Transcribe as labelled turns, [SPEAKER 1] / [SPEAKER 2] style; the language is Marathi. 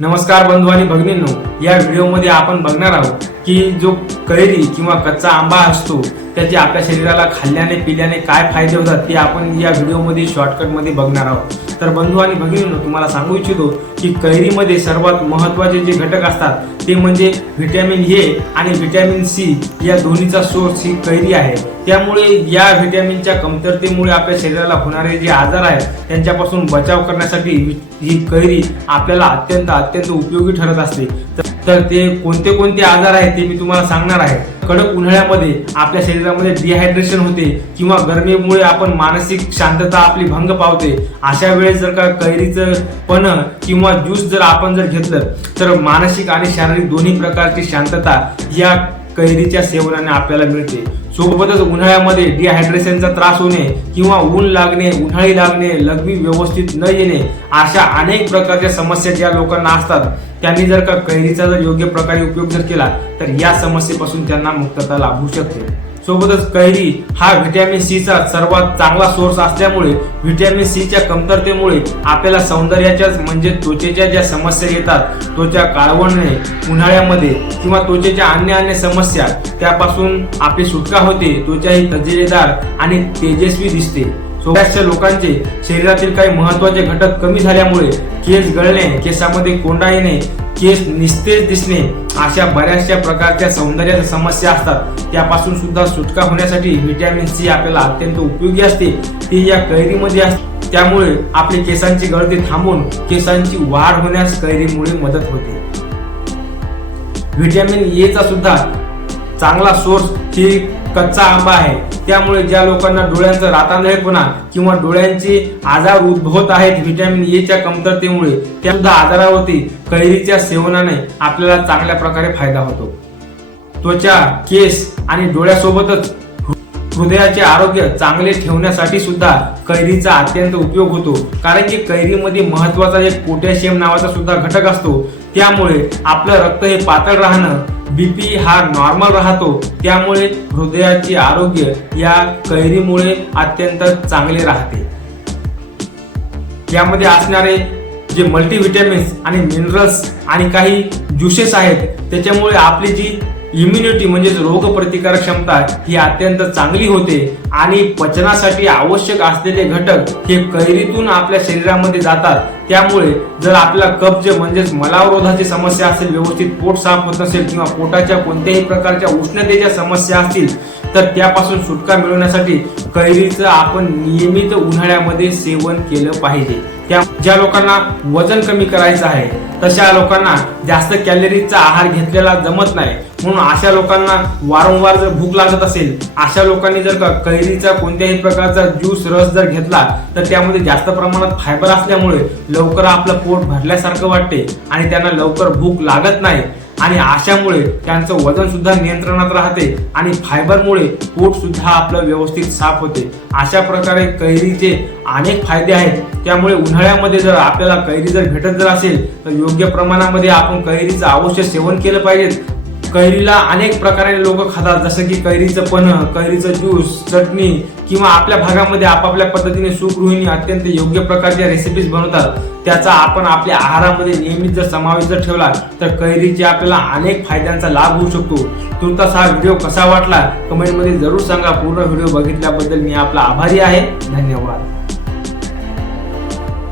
[SPEAKER 1] नमस्कार बंधू आणि भगिनींनो या व्हिडिओमध्ये आपण बघणार आहोत की जो कैरी किंवा कच्चा आंबा असतो त्याचे आपल्या शरीराला खाल्ल्याने पिल्याने काय फायदे होतात ते आपण या व्हिडिओमध्ये शॉर्टकटमध्ये बघणार आहोत. तर बंधू आणि भगिनींनो तुम्हाला सांगू इच्छितो की कैरीमध्ये सर्वात महत्त्वाचे जे घटक असतात ते म्हणजे व्हिटॅमिन ए आणि व्हिटॅमिन सी या दोन्हीचा सोर्स ही कैरी आहे. त्यामुळे या व्हिटॅमिनच्या कमतरतेमुळे आपल्या शरीराला होणारे जे आजार आहेत त्यांच्यापासून बचाव करण्यासाठी ही कैरी आपल्याला अत्यंत अत्यंत उपयोगी ठरत असते. तर- ते कोणते कोणते आजार आहेत ते मी तुम्हाला सांगणार आहे. कडक उन्हाळ्यामध्ये आपल्या शरीरामध्ये डिहायड्रेशन होते किंवा गरमीमुळे आपण मानसिक शांतता आपली भंग पावते. अशा वेळेस जर का कैरीचं पण किंवा ज्यूस जर आपण जर घेतलं तर मानसिक आणि शारीरिक दोन्ही प्रकारची शांतता या कैरीच्या सेवनाने आपल्याला मिळते. सोबतच उन्हाळ्यामध्ये डिहायड्रेशनचा त्रास होणे किंवा ऊन लागणे उन्हाळी लागणे लघवी व्यवस्थित न येणे अशा अनेक प्रकारच्या समस्या ज्या लोकांना असतात त्यांनी जर का कैरीचा जर योग्य प्रकारे उपयोग जर केला तर या समस्येपासून त्यांना मुक्तता लाभू शकते. सोबतच कैरी हा व्हिटॅमिन सीचा सर्वात चांगला सोर्स असल्यामुळे व्हिटॅमिन सीच्या कमतरतेमुळे आपल्याला सौंदर्याच्या म्हणजे त्वचेच्या ज्या समस्या येतात त्वचा काळवणे उन्हाळ्यामध्ये किंवा त्वचेच्या अन्य अन्य समस्या त्यापासून आपली सुटका होते त्वचा ही तजेदार आणि तेजस्वी दिसते. सोबतच्या लोकांचे शरीरातील काही महत्त्वाचे घटक कमी झाल्यामुळे केस गळणे केसामध्ये कोंडा येणे केस निस्तेज दिसणे अशा बऱ्याचशा प्रकारच्या सौंदर्याच्या समस्या असतात. त्यापासून सुद्धा सुटका होण्यासाठी व्हिटॅमिन सी आपल्याला अत्यंत उपयोगी असते. ती या कैरीमध्ये असते. त्यामुळे आपली केसांची गळती थांबून केसांची वाढ होण्यास कैरीमुळे मदत होते. व्हिटॅमिन ए चा सुद्धा चांगला सोर्स ही कच्चा आंबा आहे. त्यामुळे ज्या लोकांना डोळ्यांचा रातांधळेपणा किंवा डोळ्यांचे आजार उद्भवत आहेत व्हिटॅमिन एच्या e कमतरतेमुळे त्या सुद्धा आजारावरती कैरीच्या सेवनाने आपल्याला चांगल्या प्रकारे फायदा होतो. त्वचा केस आणि डोळ्यासोबतच हृदयाचे आरोग्य चांगले ठेवण्यासाठी सुद्धा कैरीचा अत्यंत उपयोग होतो. कारण की कैरीमध्ये महत्त्वाचा एक पोटॅशियम नावाचा सुद्धा घटक असतो. त्यामुळे आपलं रक्त हे पातळ राहणं बीपी हा नॉर्मल राहतो. त्यामुळे हृदयाचे आरोग्य या कैरीमुळे अत्यंत चांगले राहते. यामध्ये असणारे जे मल्टीव्हिटॅमिन्स आणि मिनरल्स आणि काही ज्युसेस आहेत त्याच्यामुळे आपली जी इम्युनिटी म्हणजेच रोगप्रतिकारक क्षमता ही अत्यंत चांगली होते आणि पचनासाठी आवश्यक असलेले घटक हे कैरीतून आपल्या शरीरामध्ये जातात. त्यामुळे जर आपला कब्ज म्हणजेच मलावरोधाची समस्या असेल व्यवस्थित पोट साफ होत नसेल किंवा पोटाच्या कोणत्याही प्रकारच्या उष्णतेच्या समस्या असतील तर त्यापासून सुटका मिळवण्यासाठी कैरीचं आपण नियमित उन्हाळ्यामध्ये सेवन केलं पाहिजे. त्या ज्या लोकांना वजन कमी करायचं आहे तशा लोकांना जास्त कॅलरीजचा आहार घेतलेला जमत नाही. म्हणून अशा लोकांना वारंवार जर भूक लागत असेल अशा लोकांनी जर का कैरीचा कोणत्याही प्रकारचा ज्यूस रस जर घेतला तर त्यामध्ये जास्त प्रमाणात फायबर असल्यामुळे लवकर आपलं पोट भरल्यासारखं वाटते आणि त्यांना लवकर भूक लागत नाही. आणि अशामुळे त्यांचं वजन सुद्धा नियंत्रणात राहते आणि फायबरमुळे पोट सुद्धा आपलं व्यवस्थित साफ होते. अशा प्रकारे कैरीचे अनेक फायदे आहेत. त्यामुळे उन्हाळ्यामध्ये जर आपल्याला कैरी जर भेटत जर असेल तर योग्य प्रमाणामध्ये आपण कैरीचं अवश्य सेवन केलं पाहिजे. कैरीला अनेक प्रकारे लोक खातात जसं की कैरीचं पण कैरीचं ज्यूस चटणी किंवा आपल्या भागामध्ये आपापल्या पद्धतीने सुगृहिणी अत्यंत योग्य प्रकारच्या रेसिपीज बनवतात. त्याचा आपण आपल्या आहारामध्ये नियमित जर समावेश जर ठेवला तर कैरीचे आपल्याला अनेक फायद्यांचा लाभ होऊ शकतो. तुर्तास हा व्हिडिओ कसा वाटला? कमेंटमध्ये जरूर सांगा. पूर्ण व्हिडिओ बघितल्याबद्दल मी आपला आभारी आहे. धन्यवाद.